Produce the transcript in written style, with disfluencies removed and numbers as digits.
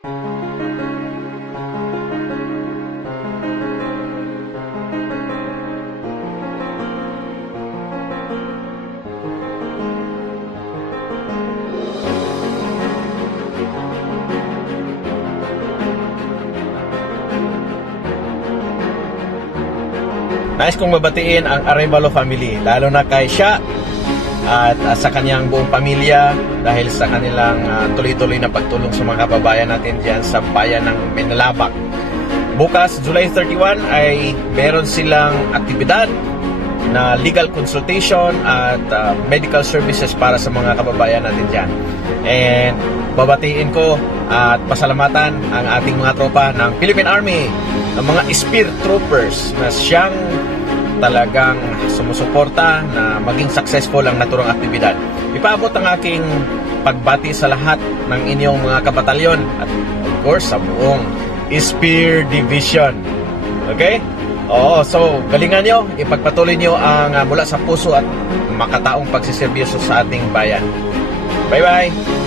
Nais kong mabatiin ang Arevalo family, lalo na kay Sha at sa kanyang buong pamilya dahil sa kanilang tuloy-tuloy na pagtulong sa mga kababayan natin dyan sa bayan ng Menalabak. Bukas, July 31, ay meron silang aktibidad na legal consultation at medical services para sa mga kababayan natin dyan. And babatiin ko at pasalamatan ang ating mga tropa ng Philippine Army, ang mga Spear Troopers na siyang talagang sumusuporta na maging successful ang naturang aktibidad. Ipaabot ang aking pagbati sa lahat ng inyong mga kabatalyon at of course sa buong Spear Division. Okay? Oo, so galingan nyo, ipagpatuloy nyo ang mula sa puso at makataong pagsiserbyuso sa ating bayan. Bye-bye!